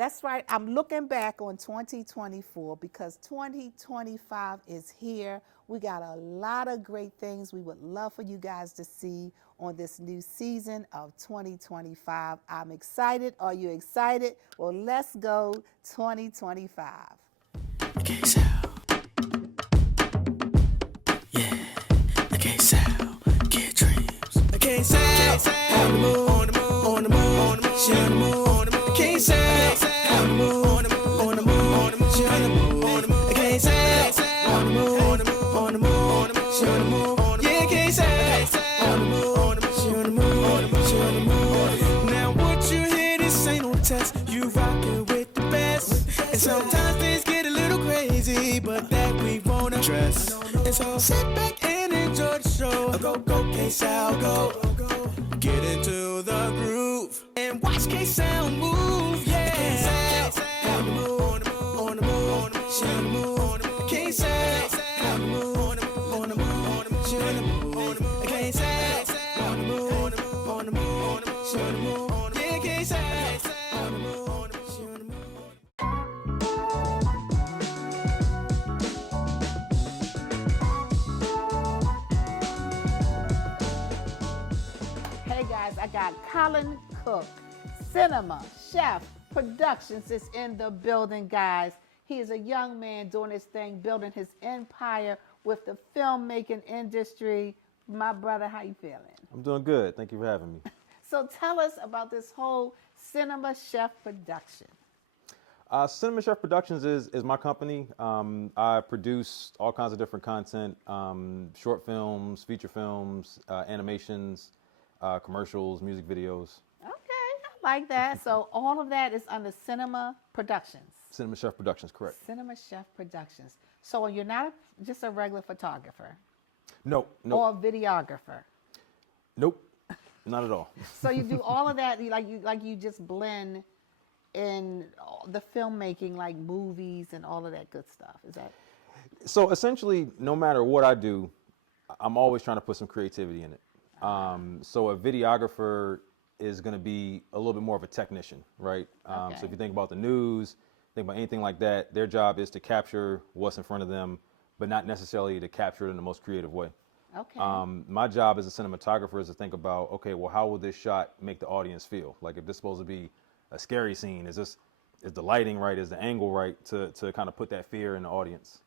That's right. I'm looking back on 2024 because 2025 is here. We got a lot of great things we would love for you guys to see on this new season of 2025. I'm excited. Are you excited? Well, let's go 2025. KSAL. Yeah, the KSAL. Get dreams. The KSAL. On the move, on the move, on the move, on the move, she on the move, on the move. KSAL. On the move, on the move, on the move, on the move, she on the move, on the move. The KSAL. On the move, on the move, on the move, on the move, she on the move. Yeah, KSAL. On the move, on the move, she on the move, on the move, she on the move. Now what you hear, this ain't no test. You rockin' with the best, and sometimes things get a little crazy, but that we won't address. And so sit back and enjoy the show. Go, go, KSAL, go. Get into the groove and watch KSAL move. Yeah, KSAL on the move, on the move, on the move, on the move, she on the move, on the move. KSAL on the move, on the move, on the move, on the move, she on the move, on the move. KSAL on the move, on the move, on the move, on the move, she on the move. Yeah, KSAL on the move, on the move, she on the move. Hey guys, I got Colin Cook, Cinema Chef Productions is in the building, guys. He is a young man doing his thing, building his empire with the filmmaking industry. My brother, how you feeling? I'm doing good. Thank you for having me. So tell us about this whole Cinema Chef Production. Cinema Chef Productions is my company. I produce all kinds of different content, short films, feature films, animations, commercials, music videos. Okay, I like that. So all of that is under Cinema Productions. Cinema Chef Productions, correct. Cinema Chef Productions. So you're not just a regular photographer No, or a videographer. nope, not at all. So you do all of that, you just blend in the filmmaking, like movies and all of that good stuff. Is that? So essentially, no matter what I do, I'm always trying to put some creativity in it. So a videographer is going to be a little bit more of a technician, right? Okay. So if you think about the news, think about anything like that, their job is to capture what's in front of them, but not necessarily to capture it in the most creative way. Okay. My job as a cinematographer is to think about, okay, well, how will this shot make the audience feel? Like if this is supposed to be a scary scene, is the lighting right? Is the angle right to kind of put that fear in the audience?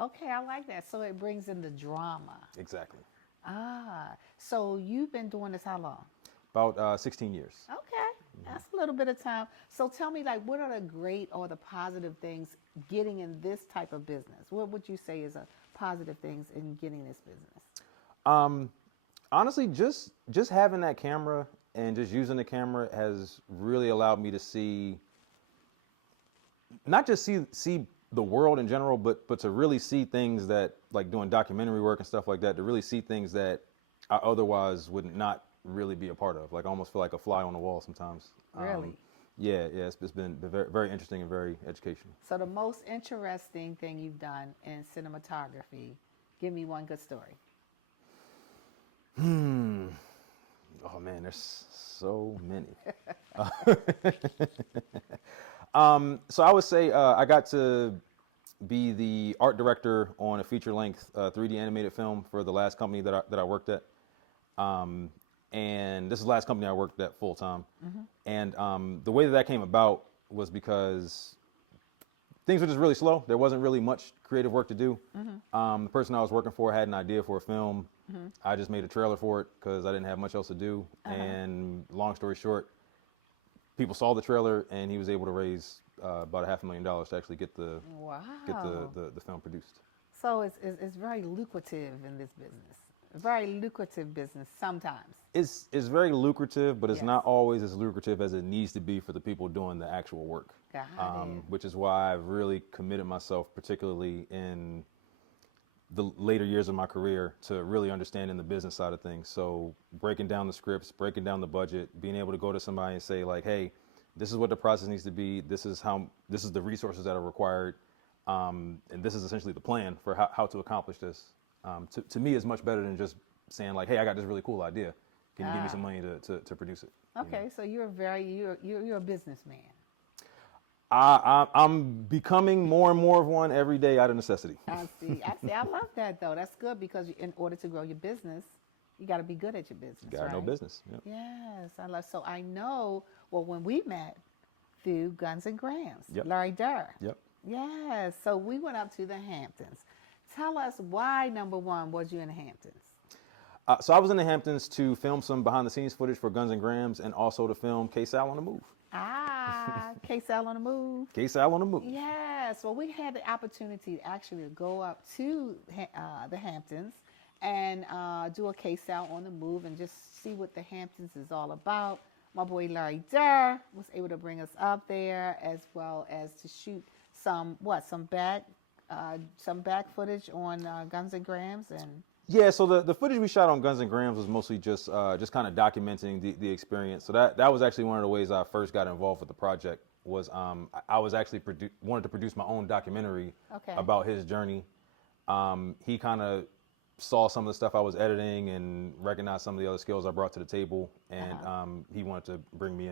Okay, I like that. So it brings in the drama. Exactly. So you've been doing this how long? About 16 years. Okay, that's a little bit of time. So tell me, like, what are the great or the positive things getting in this type of business? What would you say is a positive things in getting this business? Honestly, just having that camera and just using the camera has really allowed me to see, not just see the world in general, but to really see things that, like doing documentary work and stuff like that, to really see things that I otherwise would not really be a part of. Like I almost feel like a fly on the wall sometimes. Really? Yeah, it's been very, very interesting and very educational. So the most interesting thing you've done in cinematography, give me one good story. Oh man, there's so many. So I would say I got to be the art director on a feature-length 3D animated film for the last company that I worked at. And this is the last company I worked at full time. Mm-hmm. And the way that came about was because things were just really slow. There wasn't really much creative work to do. Mm-hmm. The person I was working for had an idea for a film. Mm-hmm. I just made a trailer for it because I didn't have much else to do. Uh-huh. And long story short, people saw the trailer and he was able to raise about $500,000 to actually get the film produced. So it's very lucrative in this business. Very lucrative business sometimes. It's very lucrative, but it's not always as lucrative as it needs to be for the people doing the actual work. Which is why I've really committed myself, particularly in the later years of my career, to really understanding the business side of things. So breaking down the scripts, breaking down the budget, being able to go to somebody and say like, hey, this is what the process needs to be. This is the resources that are required. And this is essentially the plan for how to accomplish this. To me, is much better than just saying like, hey, I got this really cool idea. Can you give me some money to produce it? Okay, so you're a businessman. I'm becoming more and more of one every day out of necessity. I see. I love that though. That's good because in order to grow your business, you got to be good at your business. Got no business. Yep. Yes, I love. So I know. Well, when we met through Guns and Grams, Yep. Larry Durr. Yep. Yes. So we went up to the Hamptons. Tell us why, number one, was you in the Hamptons? So I was in the Hamptons to film some behind-the-scenes footage for Guns and Grams, and also to film KSAL on the Move. KSAL on the Move. KSAL on the Move. Yes. Well, we had the opportunity actually to go up to the Hamptons and do a KSAL on the Move and just see what the Hamptons is all about. My boy Larry Durr was able to bring us up there, as well as to shoot some back footage on Guns and Grams and. Yeah, so the footage we shot on Guns and Grams was mostly just kind of documenting the experience. So that was actually one of the ways I first got involved with the project. Was I was actually wanted to produce my own documentary about his journey. He kind of saw some of the stuff I was editing and recognized some of the other skills I brought to the table, and he wanted to bring me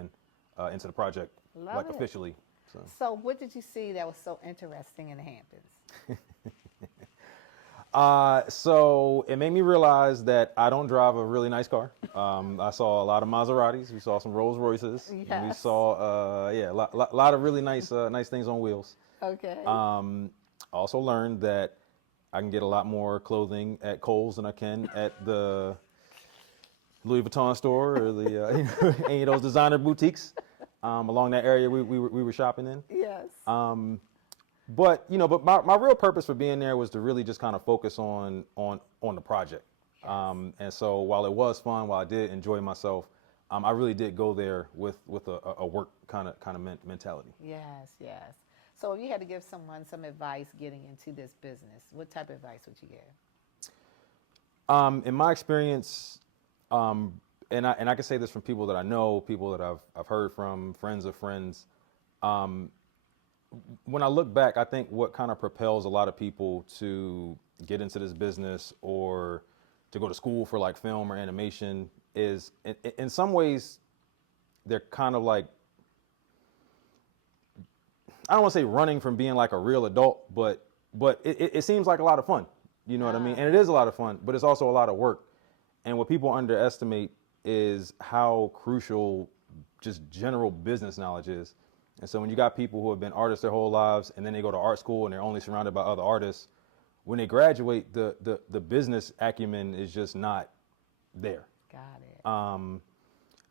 into the project officially. So what did you see that was so interesting in the Hamptons? So it made me realize that I don't drive a really nice car. I saw a lot of Maseratis. We saw some Rolls Royces. Yes. And we saw, a lot of really nice things on wheels. Okay. Also learned that I can get a lot more clothing at Kohl's than I can at the Louis Vuitton store or the any of those designer boutiques along that area we were shopping in. Yes. But my real purpose for being there was to really just kind of focus on the project. Yes. And so while it was fun, while I did enjoy myself, I really did go there with a work kind of mentality. Yes, yes. So if you had to give someone some advice getting into this business, what type of advice would you give? In my experience, and I can say this from people that I know, people that I've heard from, friends of friends. When I look back, I think what kind of propels a lot of people to get into this business or to go to school for like film or animation is, in some ways, they're kind of like, I don't want to say running from being like a real adult, but it seems like a lot of fun. You know what I mean? And it is a lot of fun, but it's also a lot of work. And what people underestimate is how crucial just general business knowledge is. And so when you got people who have been artists their whole lives and then they go to art school and they're only surrounded by other artists, when they graduate, the business acumen is just not there. Got it.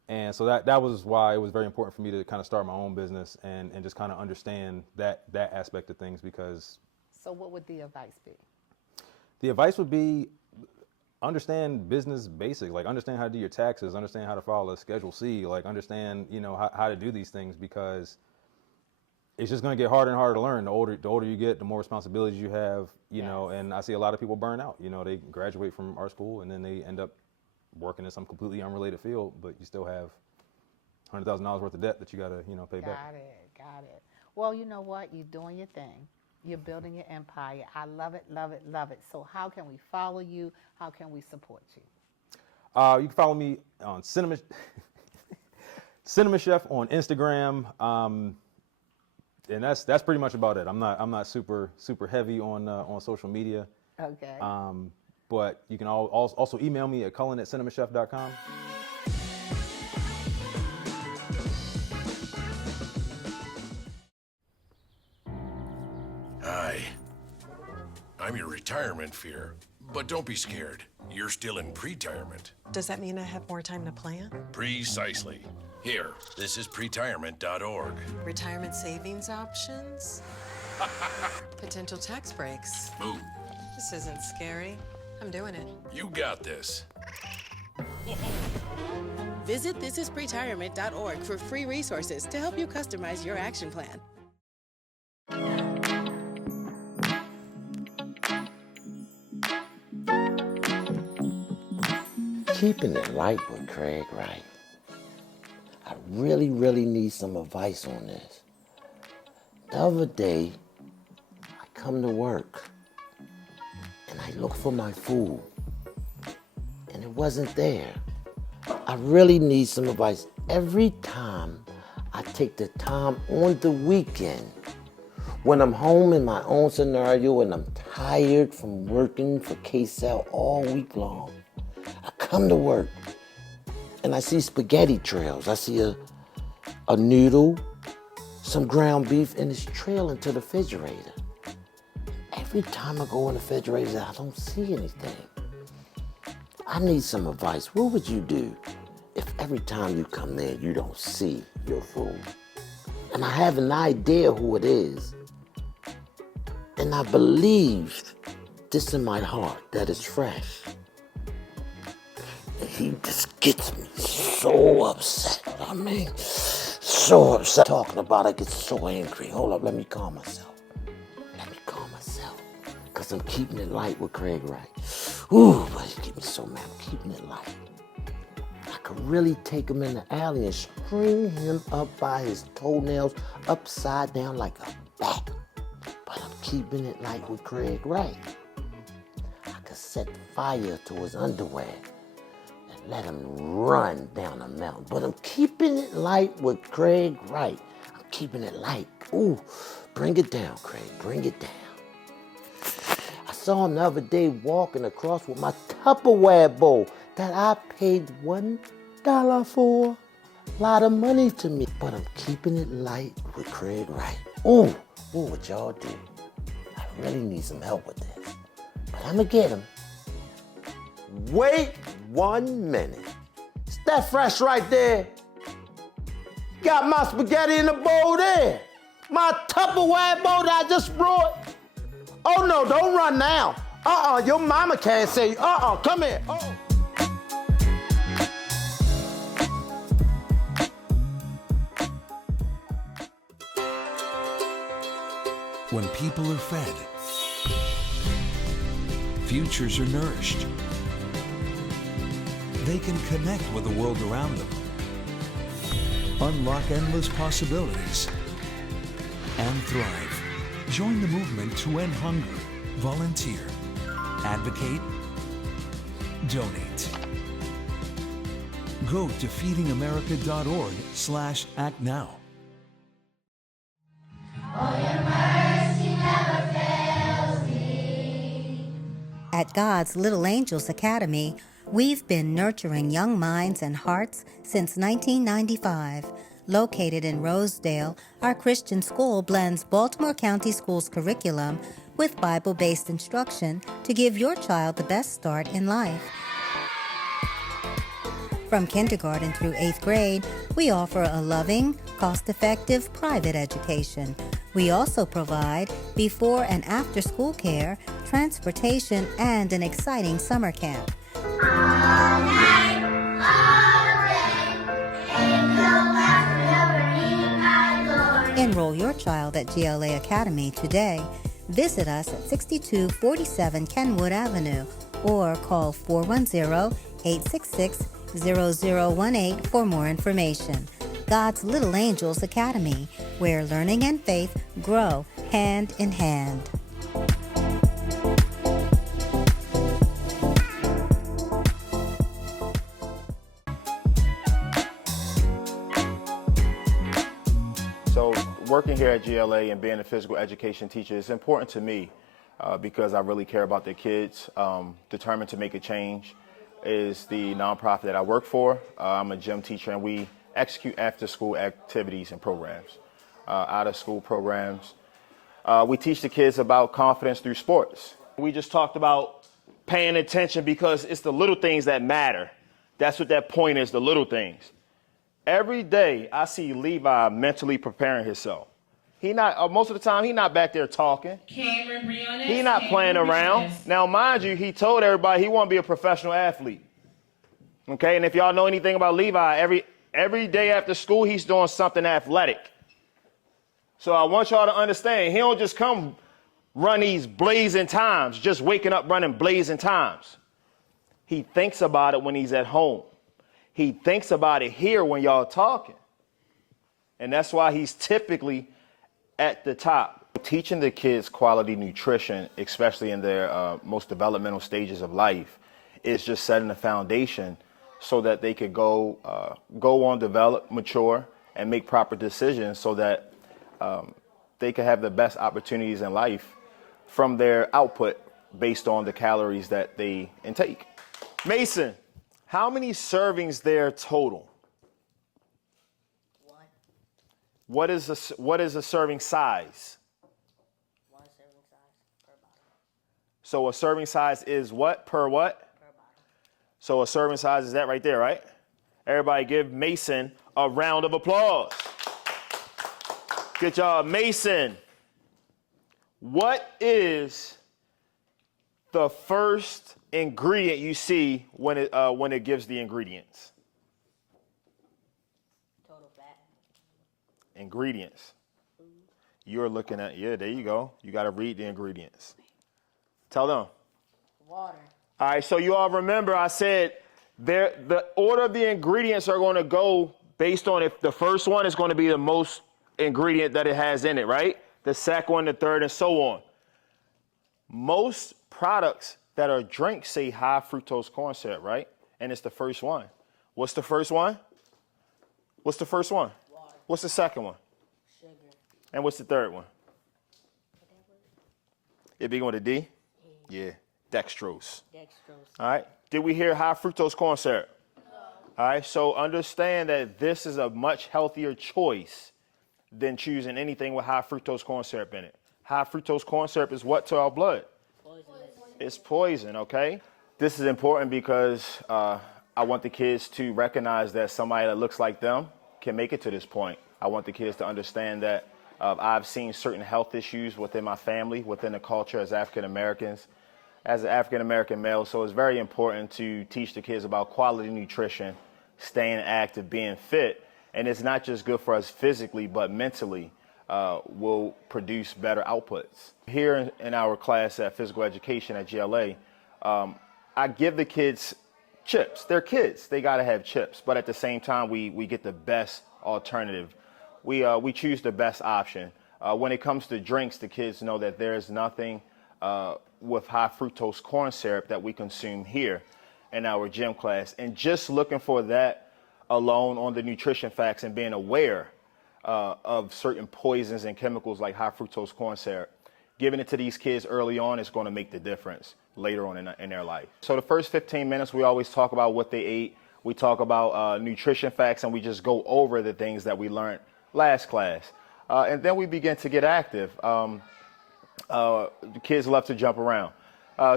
And so that was why it was very important for me to kind of start my own business and just kind of understand that aspect of things. Because So what would the advice be? The advice would be understand business basics, like understand how to do your taxes, understand how to file a Schedule C, like understand, how to do these things, because it's just going to get harder and harder to learn. The older you get, the more responsibilities you have, and I see a lot of people burn out. They graduate from art school and then they end up working in some completely unrelated field, but you still have $100,000 worth of debt that you got to, pay back. Got it. Well, you know what? You're doing your thing. You're building your empire. I love it, love it, love it. So how can we follow you? How can we support you? You can follow me on Cinema Chef on Instagram. And that's pretty much about it. I'm not super heavy on social media. Okay. But you can also email me at cullen@cinemachef.com. Hi. I'm your retirement fear. But don't be scared. You're still in pre-retirement. Does that mean I have more time to plan? Precisely. Here, this is pretirement.org. Retirement savings options? Potential tax breaks. Move. This isn't scary. I'm doing it. You got this. Visit thisispretirement.org for free resources to help you customize your action plan. Keeping it light with Craig Wright. I really need some advice on this. The other day, I come to work and I look for my food and it wasn't there. I really need some advice. Every time I take the time on the weekend when I'm home in my own scenario and I'm tired from working for KSAL all week long. I come to work and I see spaghetti trails. I see a noodle, some ground beef, and it's trailing to the refrigerator. Every time I go in the refrigerator, I don't see anything. I need some advice. What would you do if every time you come in, you don't see your food? And I have an idea who it is. And I believe this in my heart that it's fresh. And he just gets me so upset. I mean, so upset. Talking about it, I get so angry. Hold up, let me calm myself. Because I'm keeping it light with Craig Wright. Ooh, but he get me so mad. I'm keeping it light. I could really take him in the alley and string him up by his toenails upside down like a bat. But I'm keeping it light with Craig Wright. I could set fire to his underwear and let him run down the mountain. But I'm keeping it light with Craig Wright. I'm keeping it light. Ooh, bring it down, Craig. Bring it down. I saw him the other day walking across with my Tupperware bowl that I paid $1 for. A lot of money to me, but I'm keeping it light with Craig Wright. Ooh, what would y'all do? I really need some help with this, but I'm gonna get him. Wait 1 minute. Is that fresh right there? Got my spaghetti in the bowl there. My Tupperware bowl that I just brought. Oh no, don't run now. Your mama can't say, come here. When people are fed, futures are nourished. They can connect with the world around them, unlock endless possibilities, and thrive. Join the movement to end hunger. Volunteer. Advocate. Donate. Go to feedingamerica.org/act now. At God's Little Angels Academy, we've been nurturing young minds and hearts since 1995. Located in Rosedale, our Christian school blends Baltimore County Schools curriculum with Bible-based instruction to give your child the best start in life. From kindergarten through 8th grade, we offer a loving, cost-effective private education. We also provide before and after school care, transportation, and an exciting summer camp. Enroll your child at GLA Academy today. Visit us at 6247 Kenwood Avenue or call 410-866-0018 for more information. God's Little Angels Academy, where learning and faith grow hand in hand. So working here at GLA and being a physical education teacher is important to me because I really care about the kids. Determined to make a change is the nonprofit that I work for. I'm a gym teacher and we execute after-school activities and programs, out-of-school programs. We teach the kids about confidence through sports. We just talked about paying attention because it's the little things that matter. That's what that point is, the little things. Every day I see Levi mentally preparing himself. Most of the time, he's not back there talking. He's not playing around. Now, mind you, he told everybody he want to be a professional athlete. Okay, and if y'all know anything about Levi, every day after school, he's doing something athletic. So I want y'all to understand, he don't just come run these blazing times, just waking up running blazing times. He thinks about it when he's at home. He thinks about it here when y'all talking. And that's why he's typically at the top. Teaching the kids quality nutrition, especially in their most developmental stages of life, is just setting the foundation so that they could go on, develop, mature, and make proper decisions so that they can have the best opportunities in life from their output based on the calories that they intake. Mason, how many servings there total? One. What is a serving size? One serving size per bottle. So a serving size is what per what? Per bottle. So a serving size is that right there, right? Everybody give Mason a round of applause. Good job, Mason. What is the first ingredient you see when it gives the ingredients? Total fat. Ingredients. You're looking at, yeah, there you go. You got to read the ingredients. Tell them. Water. All right, so you all remember I said the order of the ingredients are going to go based on if the first one is going to be the most ingredient that it has in it, right? The second one, the third, and so on. Most products that are drinks say high fructose corn syrup, right? And it's the first one. What's the first one? What's the first one? Water. What's the second one? Sugar. And what's the third one? It begin with a D? Yeah, dextrose. Dextrose. All right. Did we hear high fructose corn syrup? No. All right. So understand that this is a much healthier choice than choosing anything with high fructose corn syrup in it. High fructose corn syrup is what to our blood? Poison. It's poison, okay? This is important because I want the kids to recognize that somebody that looks like them can make it to this point. I want the kids to understand that I've seen certain health issues within my family, within the culture as African Americans, as an African American male. So it's very important to teach the kids about quality nutrition, staying active, being fit. And it's not just good for us physically, but mentally will produce better outputs. Here in our class at physical education at GLA, I give the kids chips. They're kids. They got to have chips. But at the same time, we get the best alternative. We choose the best option. When it comes to drinks, the kids know that there is nothing with high fructose corn syrup that we consume here in our gym class. And just looking for that alone on the nutrition facts and being aware of certain poisons and chemicals like high fructose corn syrup, giving it to these kids early on is going to make the difference later on in their life. So the first 15 minutes, we always talk about what they ate. We talk about nutrition facts, and we just go over the things that we learned last class. And then we begin to get active. The kids love to jump around.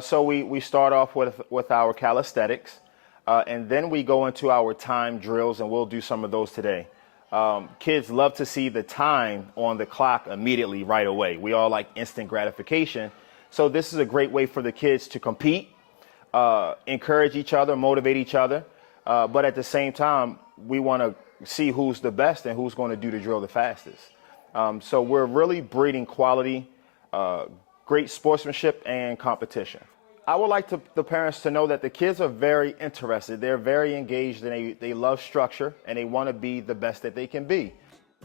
So we start off with our calisthenics, and then we go into our time drills, and we'll do some of those today. Kids love to see the time on the clock immediately right away. We all like instant gratification. So this is a great way for the kids to compete, encourage each other, motivate each other. But at the same time, we want to see who's the best and who's going to do the drill the fastest. So we're really breeding quality, great sportsmanship and competition. I would like the parents to know that the kids are very interested. They're very engaged, and they love structure, and they want to be the best that they can be.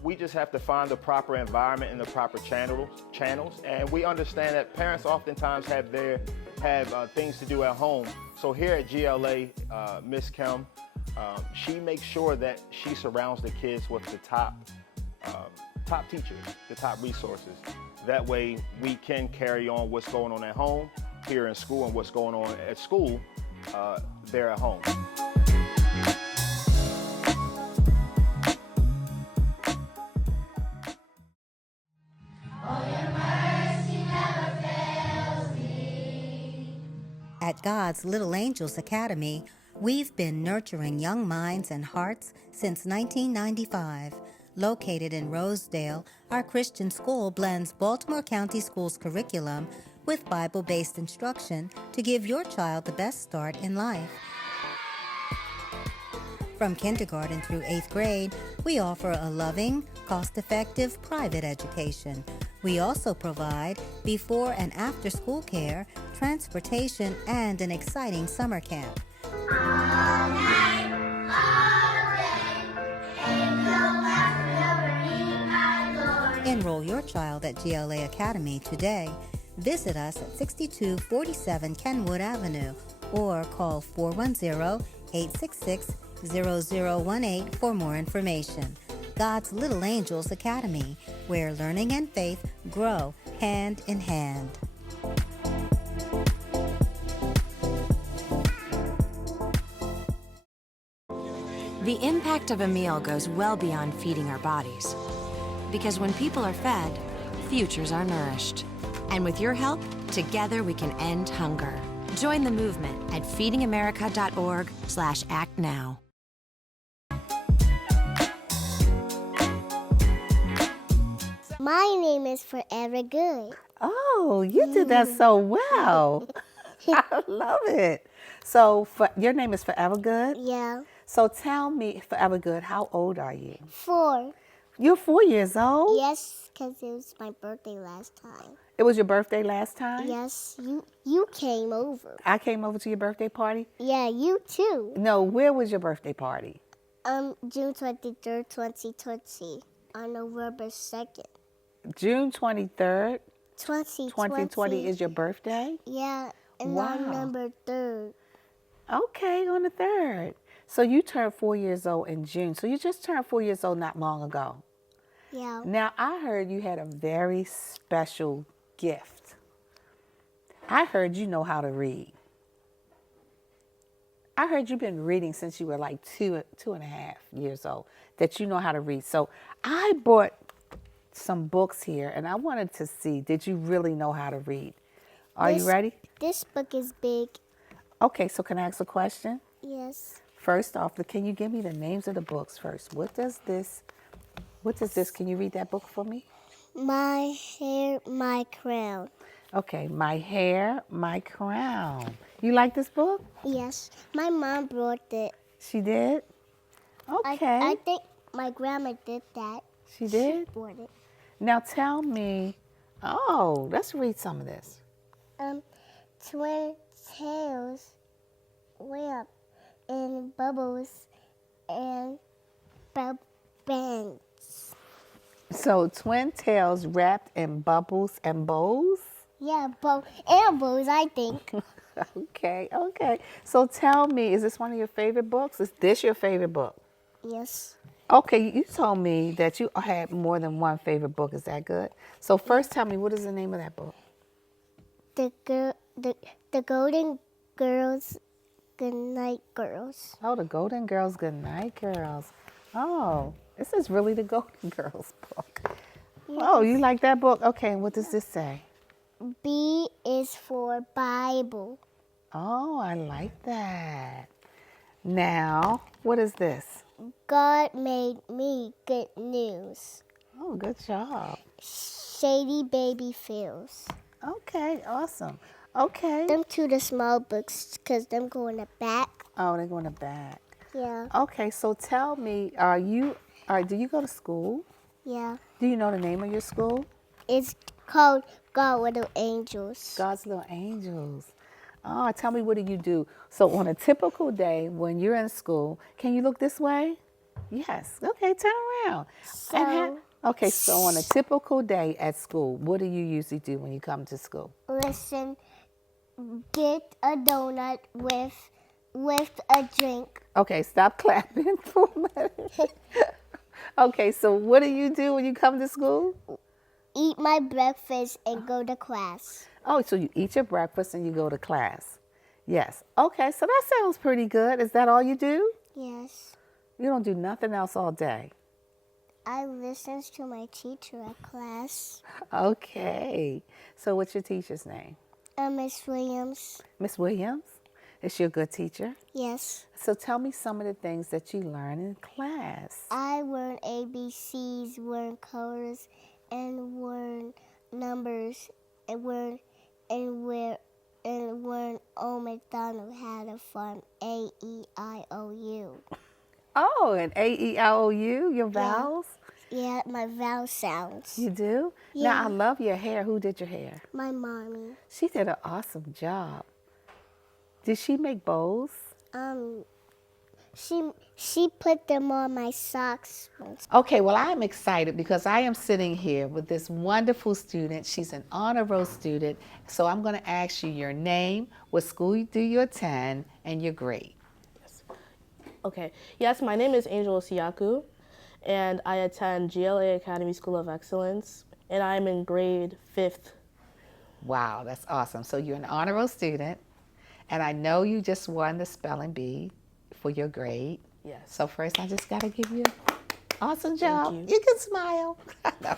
We just have to find the proper environment and the proper channels. And we understand that parents oftentimes have things to do at home. So here at GLA, Miss Kim, she makes sure that she surrounds the kids with the top teachers, the top resources. That way we can carry on what's going on at home, here in school, and what's going on at school there at home. At God's Little Angels Academy, we've been nurturing young minds and hearts since 1995. Located in Rosedale, our Christian school blends Baltimore County Schools curriculum with Bible-based instruction to give your child the best start in life. From kindergarten through 8th grade, we offer a loving, cost-effective private education. We also provide before and after school care, transportation, and an exciting summer camp. Enroll your child at GLA Academy today. Visit us at 6247 Kenwood Avenue or call 410-866-0018 for more information. God's Little Angels Academy, where learning and faith grow hand in hand. The impact of a meal goes well beyond feeding our bodies. Because when people are fed, futures are nourished. And with your help, together we can end hunger. Join the movement at feedingamerica.org/actnow. My name is Forever Good. Oh, you did that so well. I love it. So your name is Forever Good? Yeah. So tell me, Forever Good, how old are you? 4. You're 4 years old? Yes, because it was my birthday last time. It was your birthday last time? Yes, you came over. I came over to your birthday party? Yeah, you too. No, where was your birthday party? June 23rd, 2020, on November 2nd. June 23rd, 2020 is your birthday? Yeah, and Wow. on number 3rd. Okay, on the 3rd. So you turned 4 years old in June. So you just turned 4 years old not long ago. Yeah. Now, I heard you had a very special gift. I heard you know how to read. I heard you've been reading since you were like two and a half years old, that you know how to read. So I bought some books here, and I wanted to see, did you really know how to read? Are you ready? This book is big. Okay, so can I ask a question? Yes. First off, can you give me the names of the books first? What does this, can you read that book for me? My Hair, My Crown. Okay, My Hair, My Crown. You like this book? Yes. My mom brought it. She did? Okay. I think my grandma did that. She did? She brought it. Now tell me, let's read some of this. Twin tails wrap in bubbles and bangs. So twin tails wrapped in bubbles and bows? Yeah, and bows, I think. Okay. So tell me, is this one of your favorite books? Is this your favorite book? Yes. Okay, you told me that you had more than one favorite book. Is that good? So first tell me, what is the name of that book? The Golden Girls Goodnight Girls. Oh, the Golden Girls Goodnight Girls. Oh, this is really the Golden Girls book. Yes. Oh, you like that book? Okay, what does this say? B is for Bible. Oh, I like that. Now, what is this? God made me good news. Oh, good job. Shady Baby Feels. Okay, awesome. Okay. Them two the small books, because them go in the back. Oh, they go in the back. Yeah. Okay, so tell me, do you go to school? Yeah. Do you know the name of your school? It's called God's Little Angels. God's Little Angels. Oh, tell me, what do you do? So on a typical day when you're in school, can you look this way? Yes. Okay, turn around. Okay, so on a typical day at school, what do you usually do when you come to school? Listen, get a donut with a drink. Okay, stop clapping for a minute. Okay, so what do you do when you come to school? Eat my breakfast and go to class. Oh, so you eat your breakfast and you go to class. Yes. Okay, so that sounds pretty good. Is that all you do? Yes. You don't do nothing else all day? I listen to my teacher at class. Okay. So what's your teacher's name? Miss Williams. Miss Williams? Is she a good teacher? Yes. So tell me some of the things that you learn in class. I learn ABCs, learn colors, and learn numbers, and learn Old MacDonald had a farm, A-E-I-O-U. Oh, and A-E-I-O-U, your vowels? Yeah, my vowel sounds. You do? Yeah. Now, I love your hair. Who did your hair? My mommy. She did an awesome job. Did she make bows? She put them on my socks. Okay, well, I am excited because I am sitting here with this wonderful student. She's an honor roll student. So I'm going to ask you your name, what school do you attend, and your grade. Okay. Yes, my name is Angel Siaku, and I attend GLA Academy School of Excellence, and I'm in grade 5th. Wow, that's awesome. So you're an honor roll student, and I know you just won the spelling bee for your grade. Yes. So first, I just got to give you awesome job. Thank You can smile. No.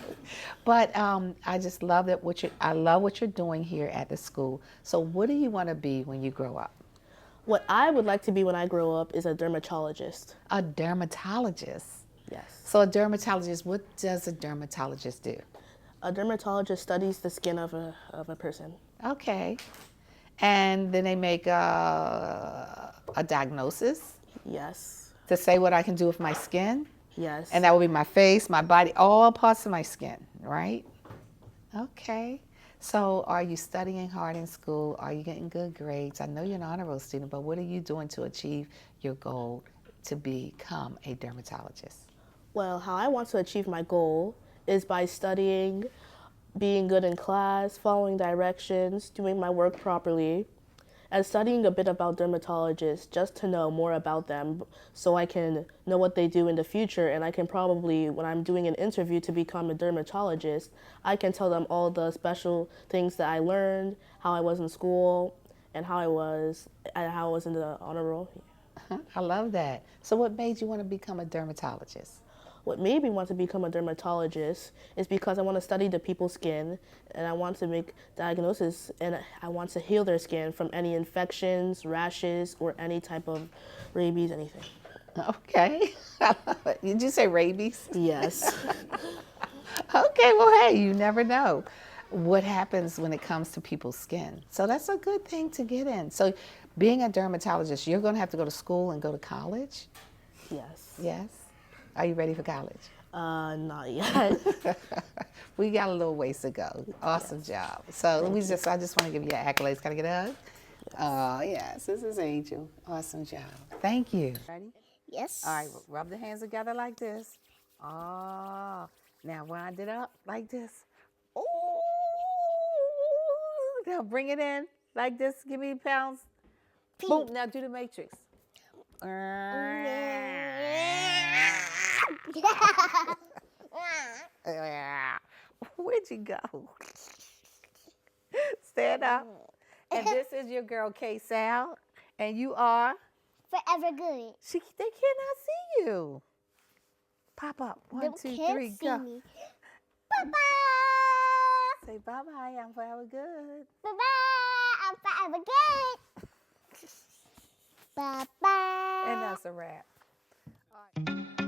But I just love that I love what you're doing here at the school. So what do you want to be when you grow up? What I would like to be when I grow up is a dermatologist. A dermatologist? Yes. So a dermatologist, what does a dermatologist do? A dermatologist studies the skin of a person. Okay. And then they make a diagnosis? Yes. To say what I can do with my skin? Yes. And that would be my face, my body, all parts of my skin, right? Okay. So are you studying hard in school? Are you getting good grades? I know you're an honor roll student, but what are you doing to achieve your goal to become a dermatologist? Well, how I want to achieve my goal is by studying, being good in class, following directions, doing my work properly, and studying a bit about dermatologists just to know more about them so I can know what they do in the future, and I can probably, when I'm doing an interview to become a dermatologist, I can tell them all the special things that I learned, how I was in school, and how I was in the honor roll. I love that. So what made you want to become a dermatologist? What made me want to become a dermatologist is because I want to study the people's skin, and I want to make diagnosis, and I want to heal their skin from any infections, rashes, or any type of rabies, anything. Okay. Did you say rabies? Yes. Okay, well, hey, you never know what happens when it comes to people's skin. So that's a good thing to get in. So being a dermatologist, you're going to have to go to school and go to college? Yes. Yes? Are you ready for college? Not yet. We got a little ways to go. Awesome job. So I just want to give you your accolades. Can I get a hug? Oh, yes, this is Angel. Awesome job. Thank you. Ready? Yes. All right, rub the hands together like this. Oh, now wind it up like this. Ooh, now bring it in like this. Give me pounds. Boom, now do the matrix. Where'd you go? Stand up. And this is your girl, KSAL. And you are? Forever good. They cannot see you. Pop up. 1, 2, 3, go. Me. Bye-bye. Say bye-bye. I'm forever good. Bye-bye. I'm forever good. Bye-bye. And that's a wrap. All right.